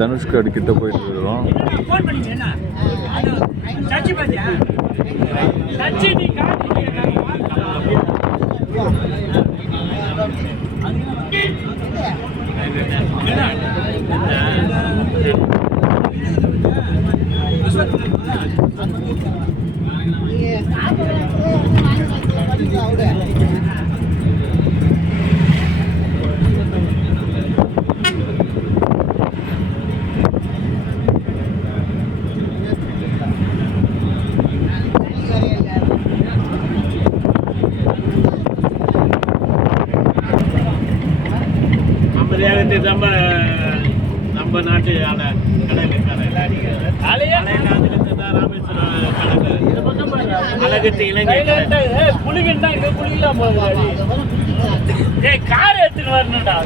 தனுஷ்காடு கிட்ட போயிட்டு இருக்கிறோம். நம்ம நாட்டு அழகத்து இளைஞர் புலிகிட்டா இங்க புலிகலாம் போகுது. கார் எடுத்துட்டு வரணும்டா.